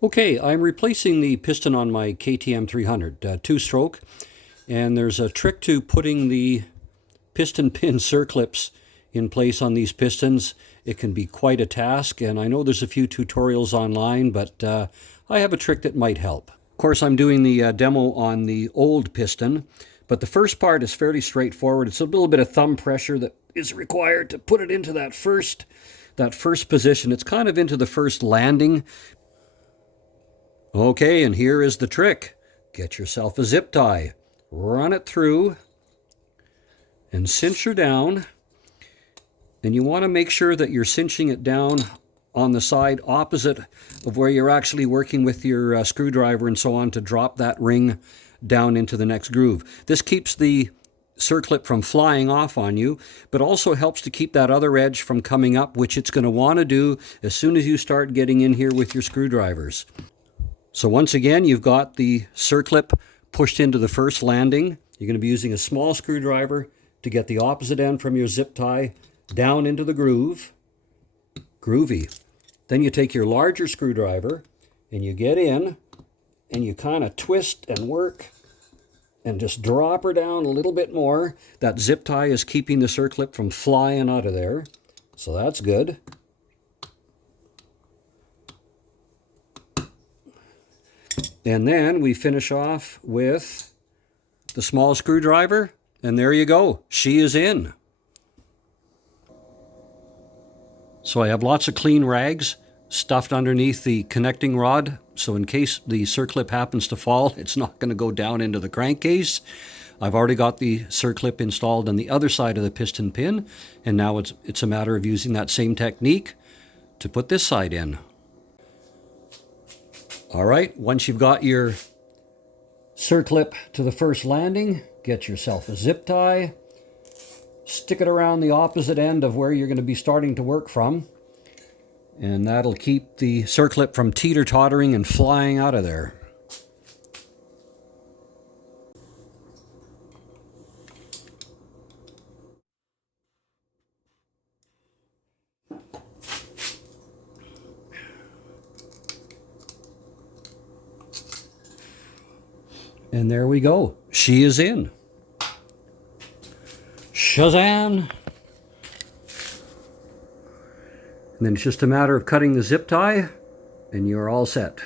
Okay, I'm replacing the piston on my KTM 300, two-stroke, and there's a trick to putting the piston pin circlips in place on these pistons. It can be quite a task, and I know there's a few tutorials online, but I have a trick that might help. Of course, I'm doing the demo on the old piston, but the first part is fairly straightforward. It's a little bit of thumb pressure that is required to put it into that first position. It's kind of into the first landing. Okay, and here is the trick. Get yourself a zip tie, run it through, and cinch her down. And you want to make sure that you're cinching it down on the side opposite of where you're actually working with your screwdriver and so on to drop that ring down into the next groove. This keeps the circlip from flying off on you, but also helps to keep that other edge from coming up, which it's going to want to do as soon as you start getting in here with your screwdrivers. So once again, you've got the circlip pushed into the first landing. You're going to be using a small screwdriver to get the opposite end from your zip tie down into the groove. Groovy. Then you take your larger screwdriver and you get in and you kind of twist and work and just drop her down a little bit more. That zip tie is keeping the circlip from flying out of there. So that's good. And then we finish off with the small screwdriver, and there you go. She is in. So I have lots of clean rags stuffed underneath the connecting rod, so in case the circlip happens to fall, it's not going to go down into the crankcase. I've already got the circlip installed on the other side of the piston pin, and now it's a matter of using that same technique to put this side in. All right, once you've got your circlip to the first landing, get yourself a zip tie, stick it around the opposite end of where you're going to be starting to work from, and that'll keep the circlip from teeter-tottering and flying out of there. And there we go. She is in. Shazam! And then it's just a matter of cutting the zip tie, and you're all set.